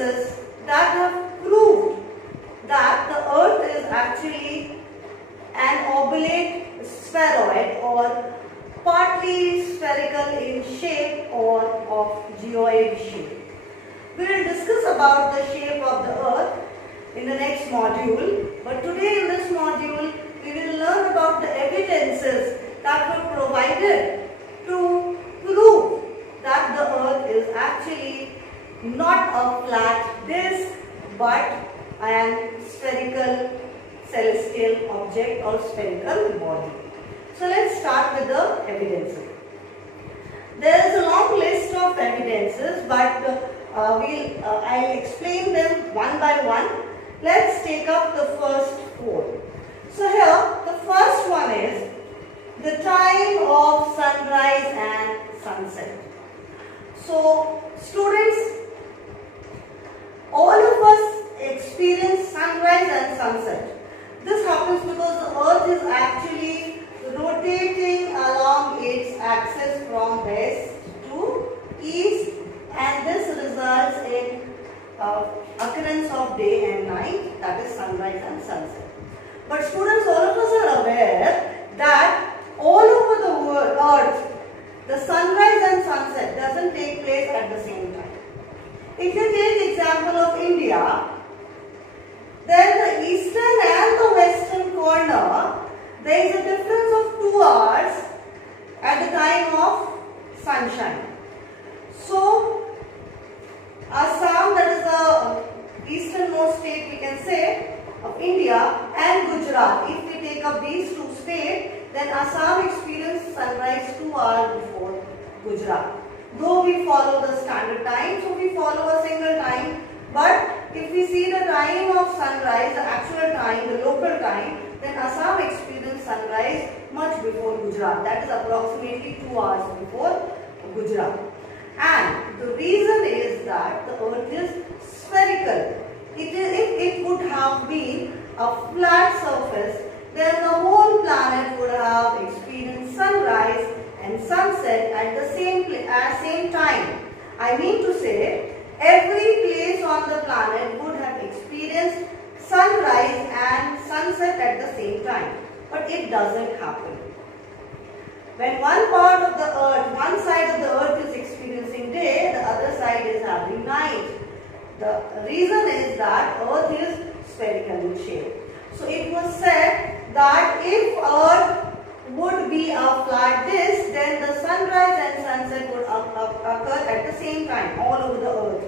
evidences that have proved that the earth is actually an oblate spheroid or partly spherical in shape or of geoid shape. We will discuss about the shape of the earth in the next module, but today in this module we will learn about the evidences that were provided to prove that the earth is actually not a flat disk but an spherical celestial object or spherical body. So let's start with the evidences. There is a long list of evidences, but I'll explain them one by one. Let's take up the first four. So here the first one is the time of sunrise and sunset. So students, all of us experience sunrise and sunset. This happens because the earth is actually rotating along its axis from west to east, and this results in occurrence of day and night, that is sunrise and sunset. But students, all of us are aware that all over the earth, the sunrise and sunset doesn't take place at the same time. If you take example of India, then the eastern and the western corner, there is a difference of 2 hours at the time of sunshine. So, Assam, that is the easternmost state we can say of India, and Gujarat, if we take up these two states, then Assam experienced sunrise 2 hours before Gujarat. Though we follow the standard time, so we follow a single time, but if we see the time of sunrise, the actual time, the local time, then Assam experienced sunrise much before Gujarat, that is approximately 2 hours before Gujarat. And the reason is that the earth is spherical. If it would have been a flat surface, then the whole planet would have experienced sunrise and sunset at the same time. I mean to say, every place on the planet would have experienced sunrise and sunset at the same time. But it doesn't happen. When one part of the earth, one side of the earth is experiencing day, the other side is having night. The reason is that earth is spherical in shape. So it was said that if earth would be a flat disk, then the sunrise and sunset would occur at the same time all over the earth.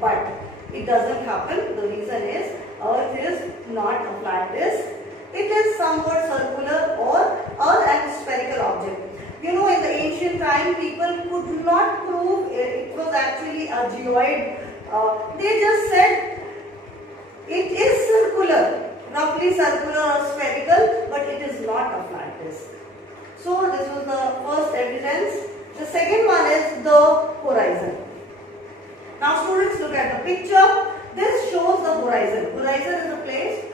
But it doesn't happen. The reason is earth is not a flat disk. It is somewhat circular or a spherical object. You know, in the ancient time, people could not prove it was actually a geoid. They just said it is circular, roughly circular or spherical, but it is not a flat disk. So this was the first evidence. The second one is the horizon. Now students, look at the picture. This shows the horizon. Horizon is a place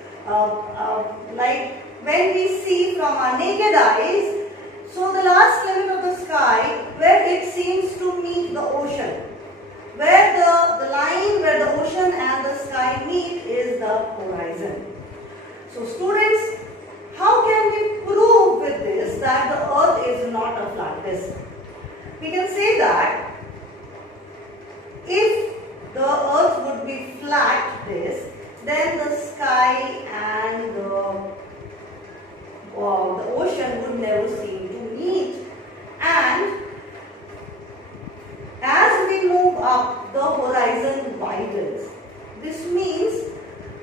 like when we see from our naked eyes, so the last limit of the sky where it seems to meet the ocean. Where the line where the ocean and the sky meet is the horizon. So students, how can we prove with this that the earth is not a flat disk? We can say that if the earth would be flat disk, then the sky and the ocean would never seem to meet. And as we move up, the horizon widens. This means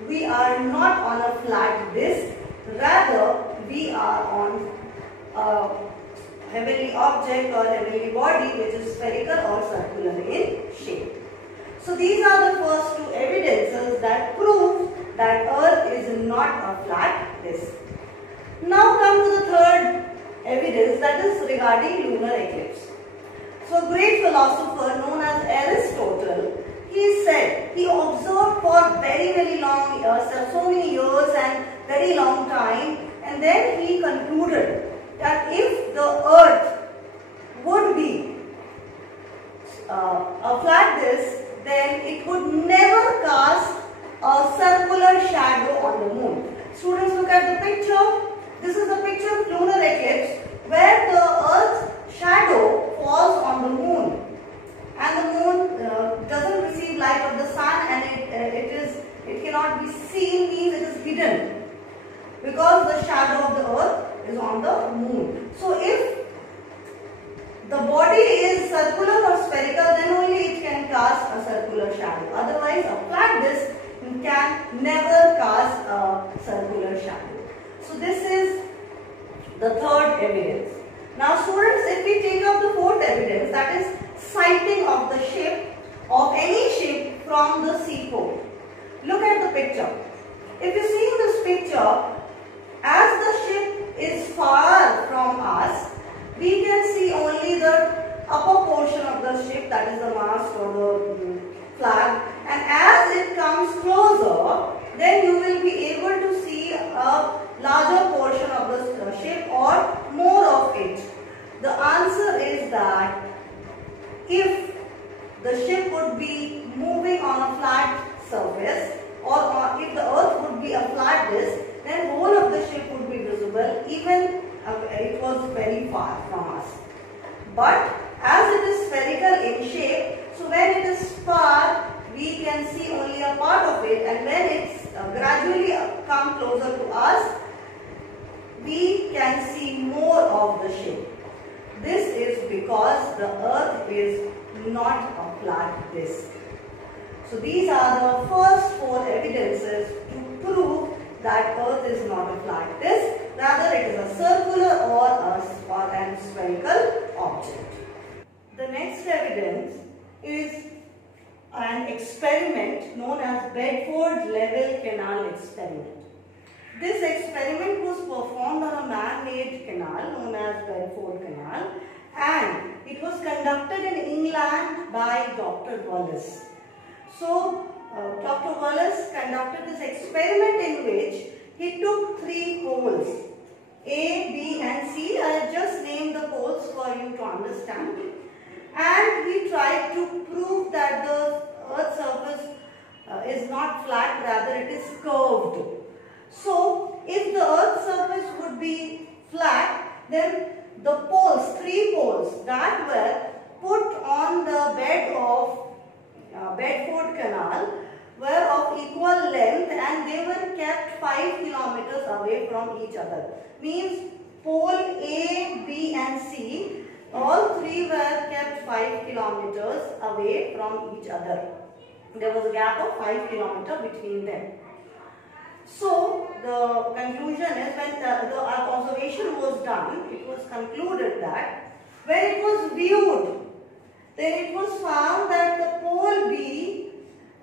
we are not on a flat disk, rather we are on a heavenly object or heavenly body which is spherical or circular in shape. So these are the first two evidences that prove that earth is not a flat disk. Now come to the third evidence, that is regarding lunar eclipse. So a great philosopher known as Aristotle, he said, he observed for very long years, so many years and very long time, and then he concluded that if the earth would be a flat disk, then it would never shadow on the moon. Students, look at the picture. This is the picture of lunar eclipse where the Earth's shadow falls on the moon. And the moon doesn't receive light of the sun, and it cannot be seen, means it is hidden because the shadow of the Earth is on the moon. So if the body is circular or spherical, then only it can cast a circular shadow. Otherwise, a flat disc can never cast a circular shadow. So this is the third evidence. Now students, if we take up the fourth evidence, that is sighting of the ship, of any ship from the seaport. Look at the picture. If you see in this picture, as the ship is far from us, we can see only the upper portion of the ship, that is the mast or the flag, and as it comes closer, then you will be able to see a larger portion of the ship or more of it. The answer is that if the ship would be moving on a flat surface, or if the Earth would be a flat disk, then whole of the ship would be visible even it was very far from us. But as it is spherical in shape, so when it is far, we can see only a part of it, and when it's gradually come closer to us, we can see more of the ship. This is because the Earth is not a flat disk. So these are the first four evidences to prove that Earth is not a flat disk, rather it is a circular or an spherical object. The next evidence is an experiment known as Bedford Level Canal experiment. This experiment was performed on a man-made canal known as Bedford Canal, and it was conducted in England by Dr. Wallace. So, Dr. Wallace conducted this experiment in which he took three poles, A, B and C. I have just named the poles for you to understand. And he tried to prove that the Earth's surface is not flat, rather it is curved. So, if the Earth's surface would be flat, then the poles, three poles that were put on the bed of Bedford Canal were of equal length, and they were kept 5 kilometers away from each other. Means pole A, B and C, all three were kept 5 kilometers away from each other. There was a gap of 5 kilometers between them. So the conclusion is, when the observation was done, it was concluded that when it was viewed, then it was found that the pole B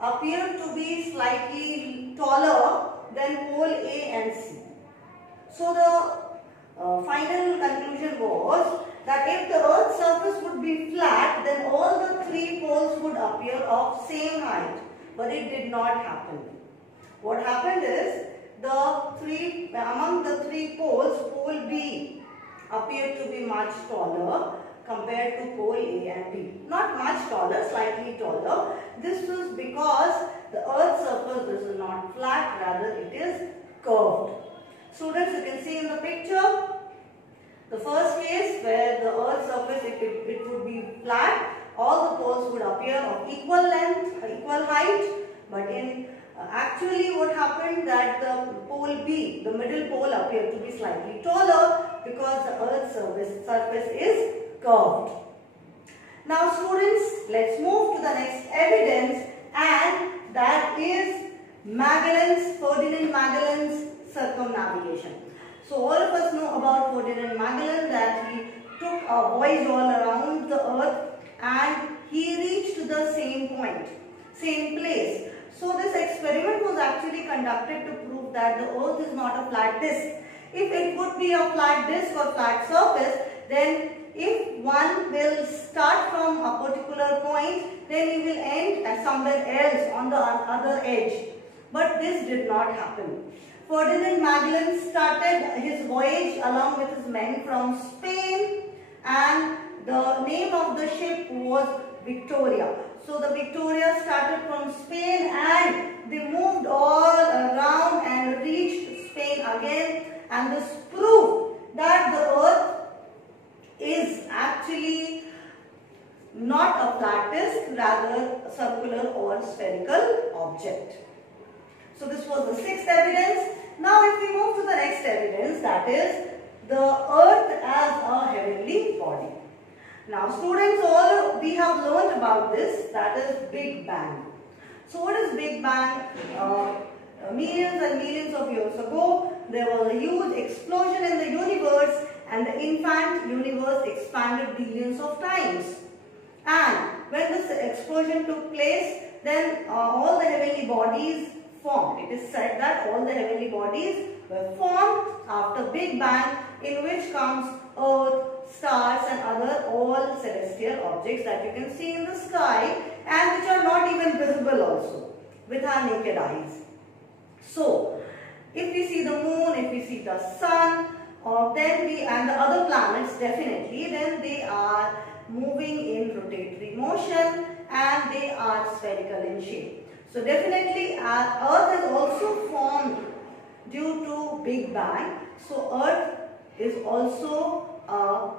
appeared to be slightly taller than pole A and C. So the final conclusion was that if the Earth's surface would be flat, then all the three poles would appear of same height. But it did not happen. What happened is, among the three poles, pole B appeared to be much taller compared to pole A and B. Not much taller, slightly taller. This was because the Earth's surface is not flat, rather it is curved. Students, you can see in the picture, the first case where the Earth's surface, if it would be flat, all the poles would appear of equal length, equal height. But in actually what happened, that the pole B, the middle pole, appeared to be slightly taller because the Earth's surface is curved. Now students, let's move to the next evidence, and that is Ferdinand Magellan's circumnavigation. So all of us know about Ferdinand Magellan, that he took a voyage all around the Earth and he reached the same point, same place. So this experiment was actually conducted to prove that the Earth is not a flat disk. If it would be a flat disk or flat surface, then if one will start from a particular point, then he will end at somewhere else on the other edge. But this did not happen. Ferdinand Magellan started his voyage along with his men from Spain, and the name of the ship was Victoria. So the Victoria started from Spain and they moved all around and this proved that the earth is actually not a flat disk, rather a circular or spherical object. So this was the sixth evidence. Now if we move to the next evidence, that is the earth as a heavenly body. Now students, all we have learned about this, that is Big Bang. So what is Big Bang? Millions and millions of years ago, there was a huge explosion in the universe and the infant universe expanded billions of times. And when this explosion took place, then all the heavenly bodies formed. It is said that all the heavenly bodies were formed after Big Bang, in which comes earth, stars and other all celestial objects that you can see in the sky and which are not even visible also with our naked eyes. So, if we see the moon, if we see the sun, and the other planets definitely, then they are moving in rotatory motion and they are spherical in shape. So definitely our earth is also formed due to Big Bang. So earth is also a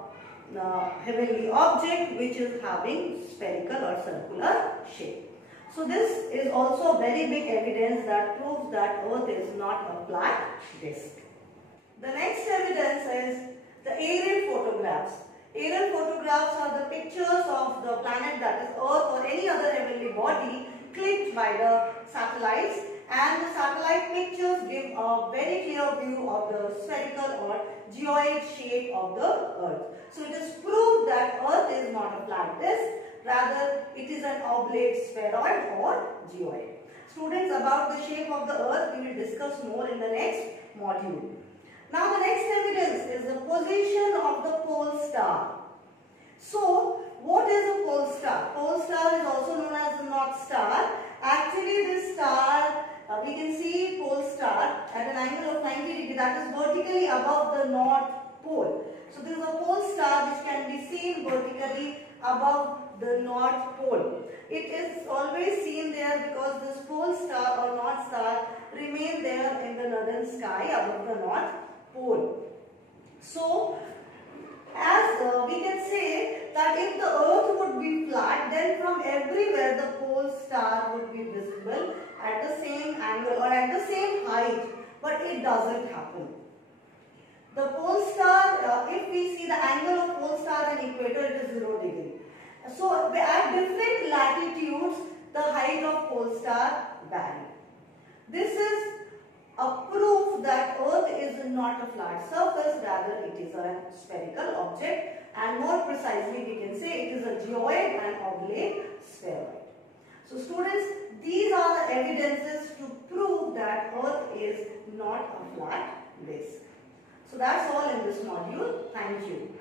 heavenly object which is having spherical or circular shape. So this is also very big evidence that proves that earth is not a flat disk. The next evidence is the aerial photographs. Aerial photographs are the pictures of the planet, that is earth or any other heavenly body, clicked by the satellites, and the satellite pictures give a very clear view of the spherical or geoid shape of the earth. So it is proved that earth is not a flat disk, rather it is an oblate spheroid or geoid. Students, about the shape of the earth we will discuss more in the next module. Now the next evidence is the position of the pole star. So what is a pole star? Pole star is also known as the North Star. Actually this star, we can see pole star at an angle of 90 degrees, that is vertically above the North Pole. So there is a pole star which can be seen vertically above the North Pole. It is always seen there because this pole star or North Star remain there in the northern sky above the North Pole. So as we can say that if the earth would be flat, then from everywhere the pole star would be visible at the same angle or at the same height, but it doesn't happen. The pole star, if we see the angle of pole star and equator, it is 0 degree. So at different latitudes, the height of pole star vary. This is a proof that earth is not a flat surface, rather it is a spherical object, and more precisely we can say it is a geoid and oblate spheroid. So students, these are the evidences to prove that earth is not a flat disk. So that's all in this module. Thank you.